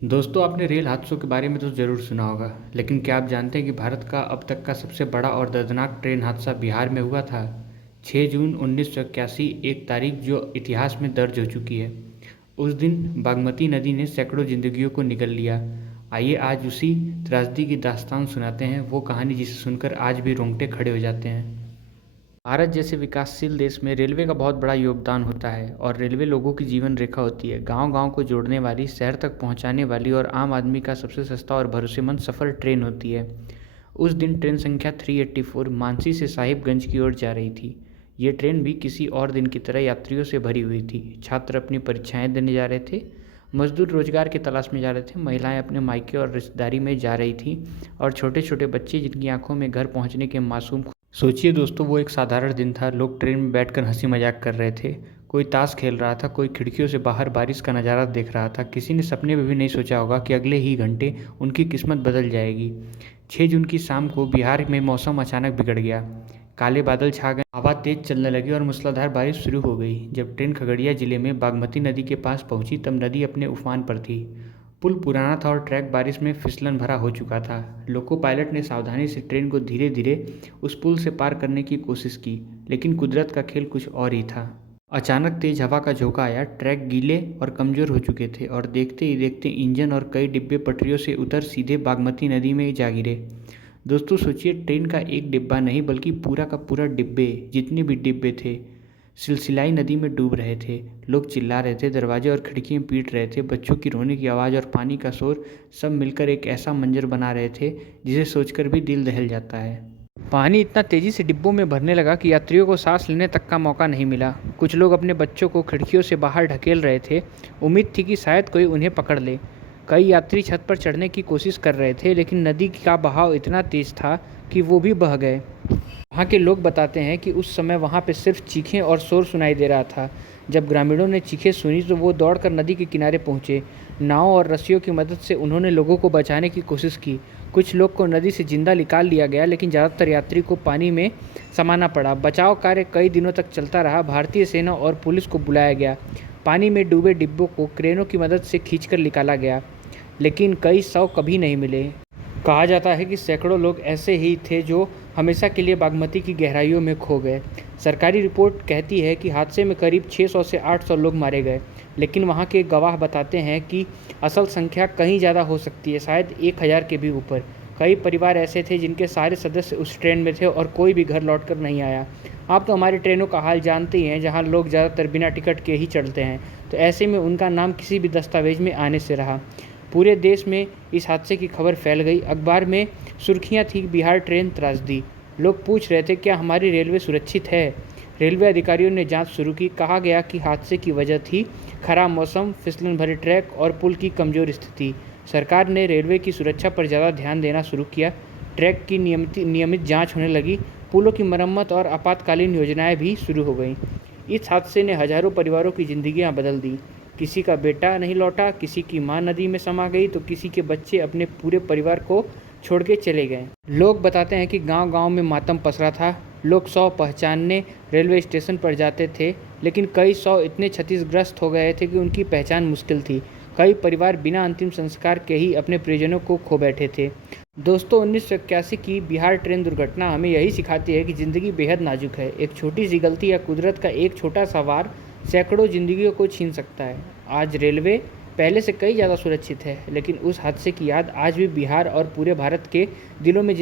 दोस्तों, आपने रेल हादसों के बारे में तो ज़रूर सुना होगा, लेकिन क्या आप जानते हैं कि भारत का अब तक का सबसे बड़ा और दर्दनाक ट्रेन हादसा बिहार में हुआ था? 6 जून 1981, एक तारीख जो इतिहास में दर्ज हो चुकी है। उस दिन बागमती नदी ने सैकड़ों जिंदगियों को निगल लिया। आइए आज उसी त्रासदी की दास्तान सुनाते हैं, वो कहानी जिसे सुनकर आज भी रोंगटे खड़े हो जाते हैं। भारत जैसे विकासशील देश में रेलवे का बहुत बड़ा योगदान होता है और रेलवे लोगों की जीवन रेखा होती है। गांव-गांव को जोड़ने वाली, शहर तक पहुंचाने वाली और आम आदमी का सबसे सस्ता और भरोसेमंद सफ़र ट्रेन होती है। उस दिन ट्रेन संख्या 384 मानसी से साहिबगंज की ओर जा रही थी। ये ट्रेन भी किसी और दिन की तरह यात्रियों से भरी हुई थी। छात्र अपनी परीक्षाएं देने जा रहे थे, मजदूर रोजगार की तलाश में जा रहे थे, महिलाएं अपने मायके और रिश्तेदारी में जा रही थी और छोटे छोटे बच्चे जिनकी आंखों में घर पहुंचने के मासूम। सोचिए दोस्तों, वो एक साधारण दिन था। लोग ट्रेन में बैठकर हंसी मजाक कर रहे थे, कोई ताश खेल रहा था, कोई खिड़कियों से बाहर बारिश का नज़ारा देख रहा था। किसी ने सपने में भी नहीं सोचा होगा कि अगले ही घंटे उनकी किस्मत बदल जाएगी। 6 जून की शाम को बिहार में मौसम अचानक बिगड़ गया। काले बादल छा गए, हवा तेज चलने लगी और मूसलाधार बारिश शुरू हो गई। जब ट्रेन खगड़िया जिले में बागमती नदी के पास पहुंची, तब नदी अपने उफान पर थी। पुल पुराना था और ट्रैक बारिश में फिसलन भरा हो चुका था। लोको पायलट ने सावधानी से ट्रेन को धीरे धीरे उस पुल से पार करने की कोशिश की, लेकिन कुदरत का खेल कुछ और ही था। अचानक तेज हवा का झोंका आया। ट्रैक गीले और कमज़ोर हो चुके थे और देखते ही देखते इंजन और कई डिब्बे पटरियों से उतर सीधे बागमती नदी में जा गिरे। दोस्तों सोचिए, ट्रेन का एक डिब्बा नहीं बल्कि पूरा का पूरा डिब्बे, जितने भी डिब्बे थे, सिलसिलाई नदी में डूब रहे थे। लोग चिल्ला रहे थे, दरवाजे और खिड़कियां पीट रहे थे, बच्चों की रोने की आवाज़ और पानी का शोर सब मिलकर एक ऐसा मंजर बना रहे थे जिसे सोचकर भी दिल दहल जाता है। पानी इतना तेज़ी से डिब्बों में भरने लगा कि यात्रियों को सांस लेने तक का मौका नहीं मिला। कुछ लोग अपने बच्चों को खिड़कियों से बाहर ढकेल रहे थे, उम्मीद थी कि शायद कोई उन्हें पकड़ ले। कई यात्री छत पर चढ़ने की कोशिश कर रहे थे, लेकिन नदी का बहाव इतना तेज था कि वो भी बह गए। वहाँ के लोग बताते हैं कि उस समय वहाँ पे सिर्फ चीखें और शोर सुनाई दे रहा था। जब ग्रामीणों ने चीखें सुनी तो वो दौड़कर नदी के किनारे पहुँचे। नाव और रस्सियों की मदद से उन्होंने लोगों को बचाने की कोशिश की। कुछ लोग को नदी से जिंदा निकाल लिया गया, लेकिन ज़्यादातर यात्री को पानी में समाना पड़ा। बचाव कार्य कई दिनों तक चलता रहा। भारतीय सेना और पुलिस को बुलाया गया। पानी में डूबे डिब्बों को क्रेनों की मदद से खींचकर निकाला गया, लेकिन कई शव कभी नहीं मिले। कहा जाता है कि सैकड़ों लोग ऐसे ही थे जो हमेशा के लिए बागमती की गहराइयों में खो गए। सरकारी रिपोर्ट कहती है कि हादसे में करीब 600 से 800 लोग मारे गए, लेकिन वहाँ के गवाह बताते हैं कि असल संख्या कहीं ज़्यादा हो सकती है, शायद 1000 के भी ऊपर। कई परिवार ऐसे थे जिनके सारे सदस्य उस ट्रेन में थे और कोई भी घर लौटकर नहीं आया। आप तो हमारी ट्रेनों का हाल जानते ही हैं, जहाँ लोग ज़्यादातर बिना टिकट के ही चढ़ते हैं, तो ऐसे में उनका नाम किसी भी दस्तावेज में आने से रहा। पूरे देश में इस हादसे की खबर फैल गई। अखबार में सुर्खियां थी, बिहार ट्रेन त्रासदी। लोग पूछ रहे थे, क्या हमारी रेलवे सुरक्षित है? रेलवे अधिकारियों ने जांच शुरू की। कहा गया कि हादसे की वजह थी खराब मौसम, फिसलन भरे ट्रैक और पुल की कमज़ोर स्थिति। सरकार ने रेलवे की सुरक्षा पर ज़्यादा ध्यान देना शुरू किया। ट्रैक की नियमित जाँच होने लगी। पुलों की मरम्मत और आपातकालीन योजनाएं भी शुरू हो गईं। इस हादसे ने हजारों परिवारों की जिंदगियां बदल दी। किसी का बेटा नहीं लौटा, किसी की मां नदी में समा गई, तो किसी के बच्चे अपने पूरे परिवार को छोड़ के चले गए। लोग बताते हैं कि गांव-गांव में मातम पसरा था। लोग शव पहचानने रेलवे स्टेशन पर जाते थे, लेकिन कई शव इतने क्षतिग्रस्त हो गए थे कि उनकी पहचान मुश्किल थी। कई परिवार बिना अंतिम संस्कार के ही अपने प्रियजनों को खो बैठे थे। दोस्तों, 1981 की बिहार ट्रेन दुर्घटना हमें यही सिखाती है कि ज़िंदगी बेहद नाजुक है। एक छोटी सी गलती या कुदरत का एक छोटा सा वार सैकड़ों जिंदगियों को छीन सकता है। आज रेलवे पहले से कई ज़्यादा सुरक्षित है, लेकिन उस हादसे की याद आज भी बिहार और पूरे भारत के दिलों में